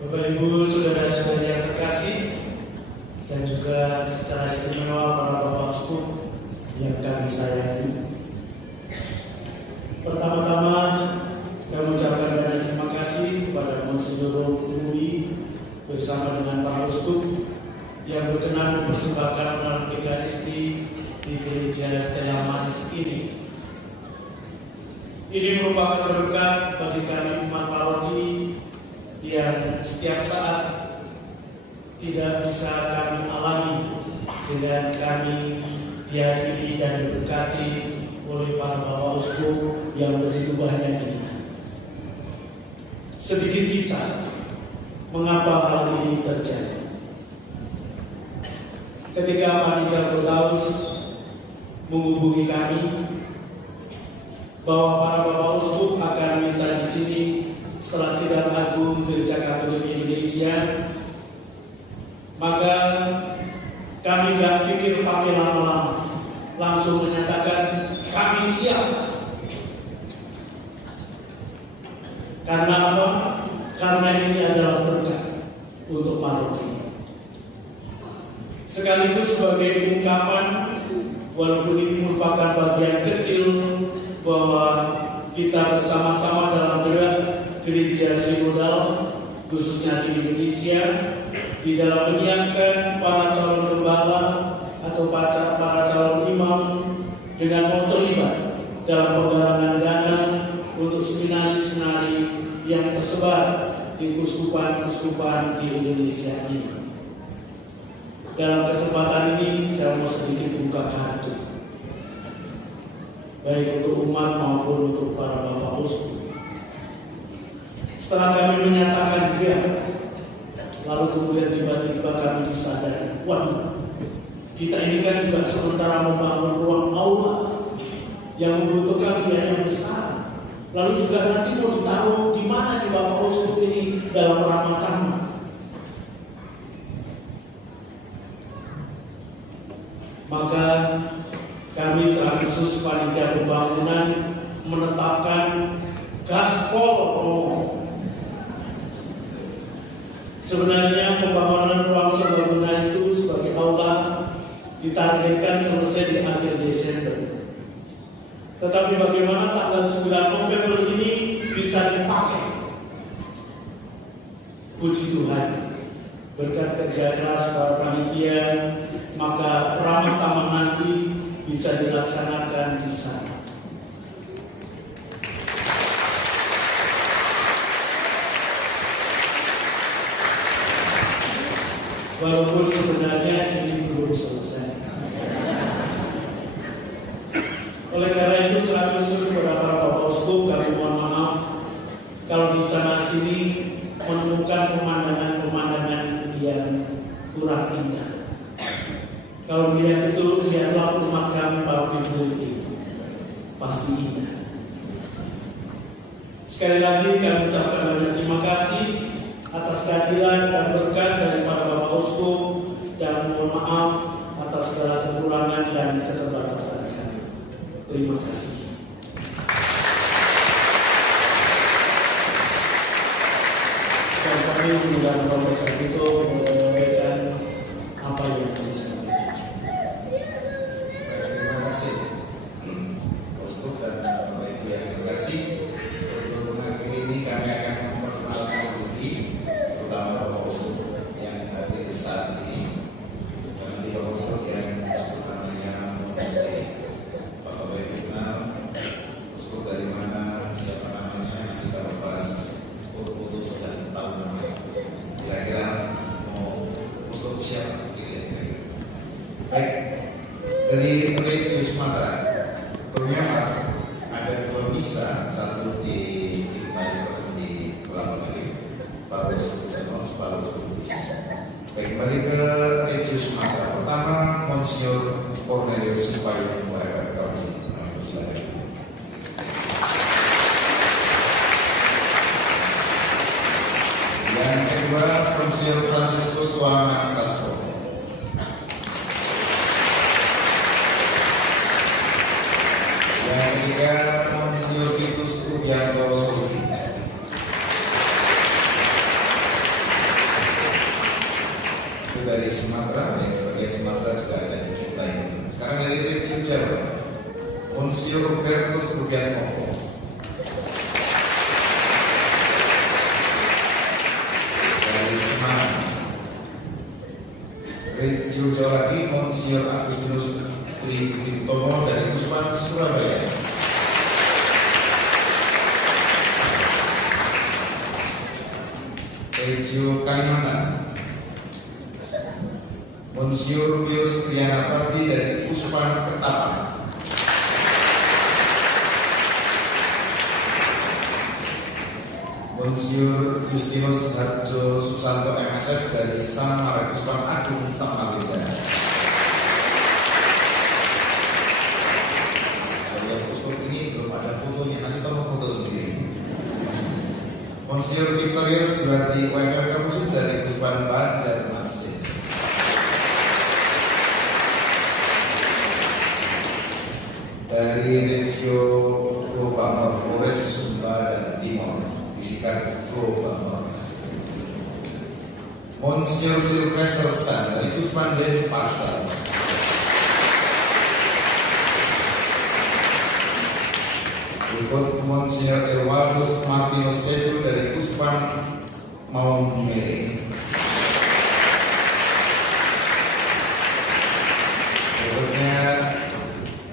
Bapak Ibu, saudara-saudari yang terkasih, dan juga secara istimewa para Bapak Uskup yang kami sayangi. Pertama-tama, kami ucapkan banyak terima kasih kepada Monsignor Rumi bersama dengan para Uskup yang berkenan mempersembahkan menaruh Ekaristi di Gereja Stella Maris ini. Ini merupakan berkat bagi kami umat paroki yang setiap saat tidak bisa kami alami dengan kami dihadiri dan diberkati oleh para Bapak Uskup yang begitu banyak ini. Sedikit kisah mengapa hal ini terjadi. Ketika Panitia Bergaus menghubungi kami bahwa para Bapak Uskup akan misa di sini setelah sidang agung Gereja Katolik Indonesia, maka kami gak pikir pakai lama-lama, langsung menyatakan kami siap. Karena apa? Karena ini adalah berkat untuk paroki. Sekaligus sebagai ungkapan, walaupun ini merupakan bagian kecil bahwa kita bersama-sama dalam gerak gereja sinodal, khususnya di Indonesia, di dalam menyiapkan para calon gembala atau para calon imam dengan mau terlibat dalam penggalangan dana untuk seminari-seminari yang tersebar di kuskupan-kuskupan di Indonesia ini. Dalam kesempatan ini saya mau sedikit buka kartu, baik untuk umat maupun untuk para Bapak Uskup. Setelah kami menyatakan dia, lalu kemudian tiba-tiba kami disadari, waduh, kita ini kan juga sementara membangun ruang aula yang membutuhkan biaya yang besar. Lalu juga nanti mau ditaruh di mana di Bapak Uskup ini dalam ramah tamah. Maka kami secara khusus panitia pembangunan menetapkan gaspol promo. Sebenarnya pembangunan ruang serbaguna itu sebagai aula ditargetkan selesai di akhir Desember. Tetapi bagaimana tanggal 9 November ini bisa dipakai? Puji Tuhan, berkat kerja keras para panitia, maka ramah tamah nanti bisa dilaksanakan di sana. Walaupun sebenarnya ini belum selesai. Oleh karena itu, secara khusus kepada para Bapak Uskup, kami mohon maaf kalau di sana sini menemukan pemandangan-pemandangan yang kurang indah. Kalau melihat itu, lihatlah rumah kami paroki Putih, pasti indah. Sekali lagi kami ucapkan banyak terima kasih atas kehadiran dan berkat dari para Bapak Uskup, dan mohon maaf atas segala kekurangan dan keterbatasan kami. Terima kasih. Dan kami mengundang Bapak Capito menyampaikan apa yang disampaikan. Terima kasih, Uskup dan Bapak Ibu yang terkasih. Sebelum mengakhiri ini kami akan memperkenalkan diri, terutama Bapak Uskup yang hadir di saat ini. Dan nanti Bapak Uskup yang namanya mengenai Bapak Ibu kenal Uskup dari mana, siapa namanya, kita bahas foto-foto sudah tahu namanya. Kira-kira mau Uskup siapa? Kira-kira. Baik, dari Reggio Sumatera, tentunya ada dua misa, satu di Cipta di Kelapa Gading, Pak Uskup Senos, Pak Uskup Bisi. Baik, kembali ke Reggio Sumatera. Pertama, Monsignor Cornelius Sipayon, WFM Kausi. Silakan. Yang kedua, Monsignor Franciscus Tuaman Sastro. Yang ketiga, Monsignor Vitus Rubianto Solihin. Jawa, Monsignor Roberto Subianto. Dari Semarang, Regio Jawa lagi, Monsignor Agustinus Budi Tomo dari Kusman Surabaya. Regio Kalimantan, Monsignor Pius Triana Parti dari Kusman Ketapang. Monsignor Justinus Harjo Susanto MSF dari Samara Kusman Agung Samarinda. Kalau Kusman ini belum ada fotonya, nanti tolong foto sendiri. Monsignor Victorius Guardi WFM Kamusin dari Kusman Banjarmasin. Dari Regio Flo Bangor, Flores, Sumba dan Timor, disikat Flo Bangor. Monsignor Sylvester San dari Kusman Denpasar. Berikut Monsignor Erwaldus Martinus Sedu dari Kusman Maumere. Berikutnya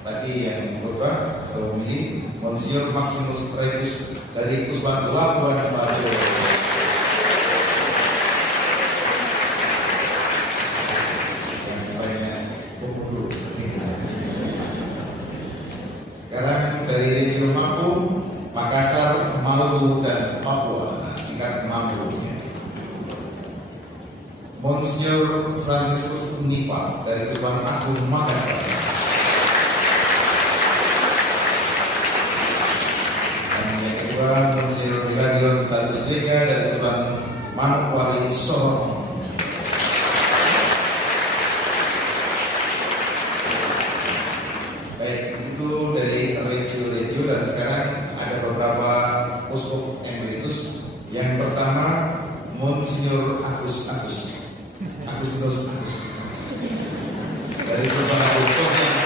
tadi yang berubah memilih Monsignor Maximus Regus dari Kusman Labuan Bajo. Yang banyak pemuda. Sekarang dari Regio Mampu, Makassar, Maluku dan Papua, singkat Mampu. Monsignor Franciscus Nipa dari Kusman Agung Makassar. Monsignor Hilarion Tatus Liga dari Kusman Manokwari Sorong. Baik, itu dari regio-regio dan sekarang ada beberapa uskup emeritus. Yang pertama Monsignor Agustinus dari Kusman Agung Sorong.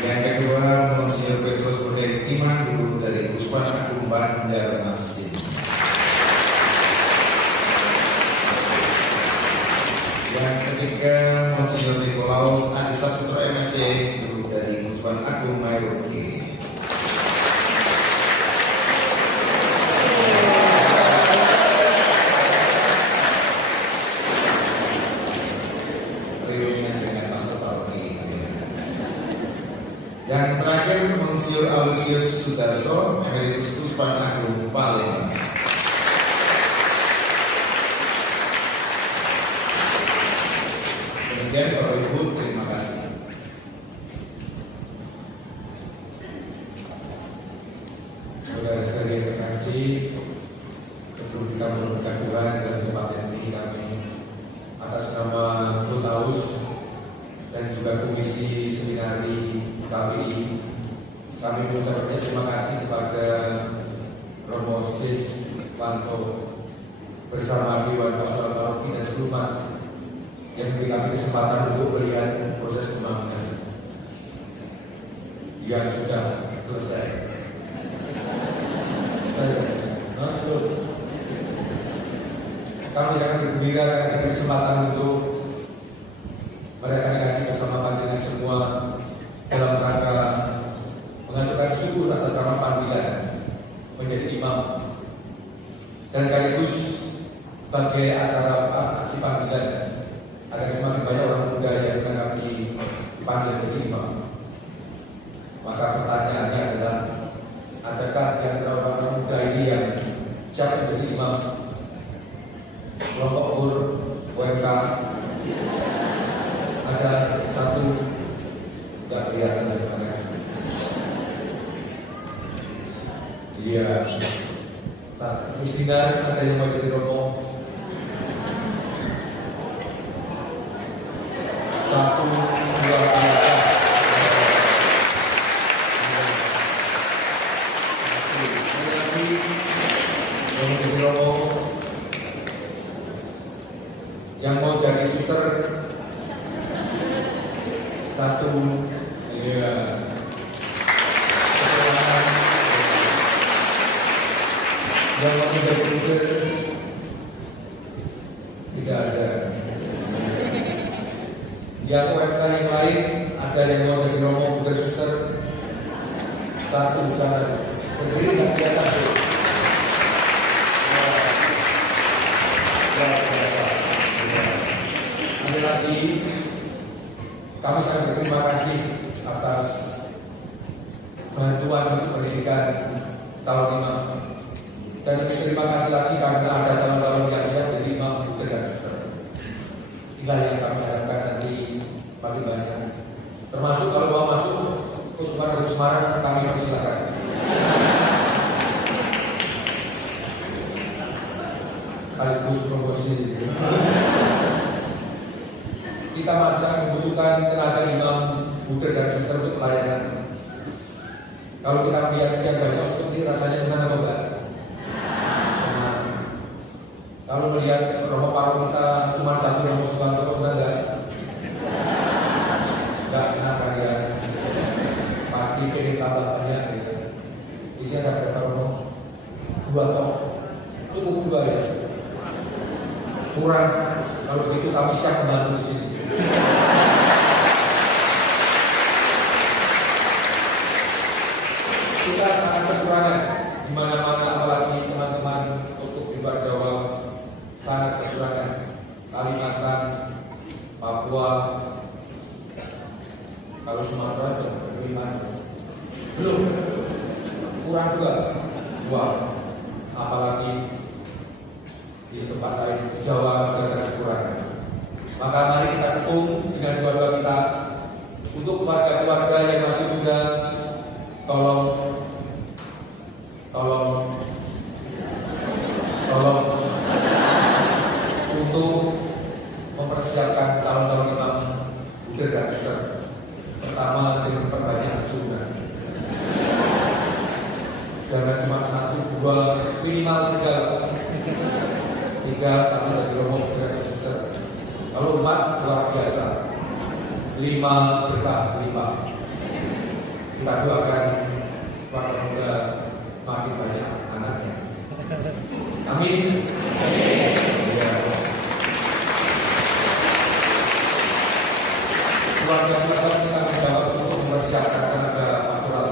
Yang kedua Monsignor Petrus Bodeng Timah Guru dari Kusman Agung Banjarmasin. Yang ketiga Monsignor Nikolaus Adi Saputra MSc Guru dari Kusman Agung Maroke. Yang terakhir Monsignor Aloysius Sudarso, Emeritus Kusman Agung Palembang. Demikian Bapak Ibu, terima kasih. Saudara sekalian terkasih, tentu kita berterima Tuhan dalam kesempatan ini kami atas nama Kutaus dan juga Komisi Seminari KPI, kami mengucapkan terima kasih kepada Romo Sis Wanto bersama Dewan Pastoral Paroki dan seluruh yang memberi kami kesempatan untuk melihat proses pembangunan yang sudah selesai. Kami sangat bergembira karena diberi kesempatan untuk merealisasi bersama panjenengan semua dalam rangka mengaturkan syukur atas nama panggilan menjadi imam dan sekaligus sebagai acara aksi panggilan agar semakin banyak orang muda yang menganggap dipanggil menjadi imam. Maka pertanyaannya adalah, adakah di antara orang muda ini yang siap menjadi imam? Kelompok umur UMK ada satu, tidak kelihatan dari mana. Iya, Kristina ada yang mau jadi romo. Satu, dua, tiga. Lagi yang jadi romo, yang mau jadi suster Satu, iya. Yang mau jadi buder tidak ada. Yang UMK yang lain ada yang mau jadi romo buder suster. Satu sana berdiri nggak kelihatan tuh. Ada lagi, kami sangat berterima kasih atas bantuan untuk pendidikan tahun 5. Dan lebih terima kasih lagi karena ada calon-calon yang siap jadi imam buder dan suster. Inilah yang kami harapkan nanti makin banyak. Termasuk kalau mau masuk Keuskupan Republik Semarang, kami persilakan. Sekaligus promosi. Kita masih sangat membutuhkan tenaga imam buder dan suster untuk pelayanan. Kalau kita melihat sekian banyak seperti rasanya senang atau enggak? Kalau melihat romo paro kita cuma satu Romo Susanto, kok senang enggak? Enggak senang kalian. Pasti pengen tambah banyak gitu. Isinya ada berapa romo? 2 toh. Cukup 2 ya? Kurang. Kalau begitu kami siap membantu di sini. Kita sangat kekurangan di mana-mana, apalagi teman-teman untuk di luar Jawa sangat kekurangan. Kalimantan, Papua, kalau Sumatera itu belum, kurang juga. Wah, apalagi di tempat lain di Jawa juga sangat kekurangan. Maka mari kita dukung dengan doa-doa kita untuk keluarga-keluarga yang masih muda. Tolong untuk mempersiapkan calon-calon imam buder dan suster. Pertama, dengan perbanyak keturunan. Jangan cuma 1, 2, minimal 3 sampai dari romo buder dan suster. Kalau 4 luar biasa, 5 berkah 5. Kita doakan keluarga muda makin banyak anaknya. Amin. Ya. Keluarga-keluarga kita menjawab untuk mempersiapkan tenaga pastoral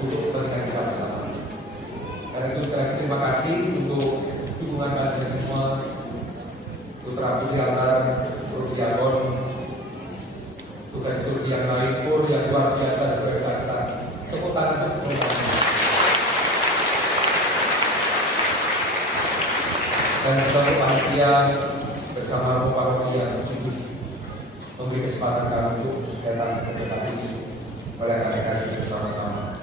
untuk kepentingan kita bersama. Karena itu sekali lagi terima kasih untuk dukungan kalian semua, putra putri altar, diakon, tugas liturgi yang lain pun yang luar biasa juga kita tepuk tangan untuk mereka. Dan sebagai panitia bersama Romo Paroki yang sungguh memberi kesempatan kami untuk datang ke tempat ini, oleh kami kasih bersama-sama.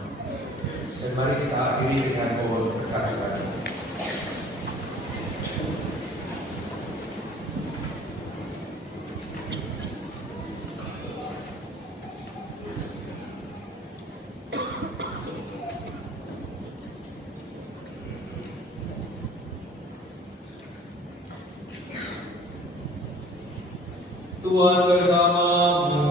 Dan mari kita akhiri dengan mohon berkat Tuhan. Tuhan bersamamu.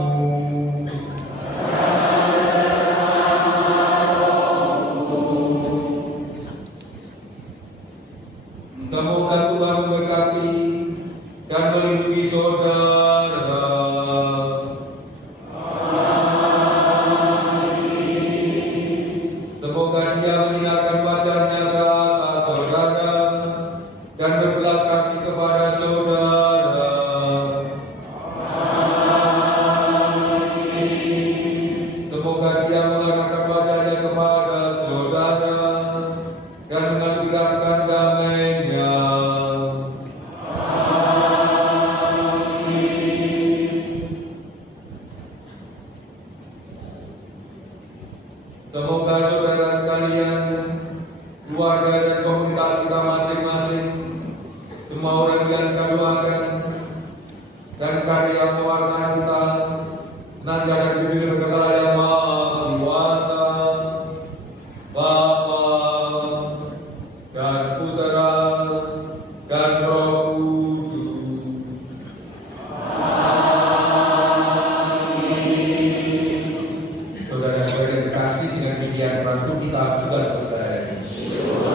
Semoga Tuhan memberkati dan melindungi saudara. Semoga Dia menyinarkan wajahnya ke atas saudara dan berbelas kasih kepada saudara. Semoga Dia mengarahkan wajahnya kepada saudara dan menganugerahkan damai-Nya. Semoga saudara sekalian, keluarga dan komunitas kita masing-masing, semua orang yang kita doakan dan karya pewarnaan kita senantiasa dipimpin berkata yang Maha Kuasa, Bapa dan Putra dan Roh Kudus. Amin. kita sudah selesai.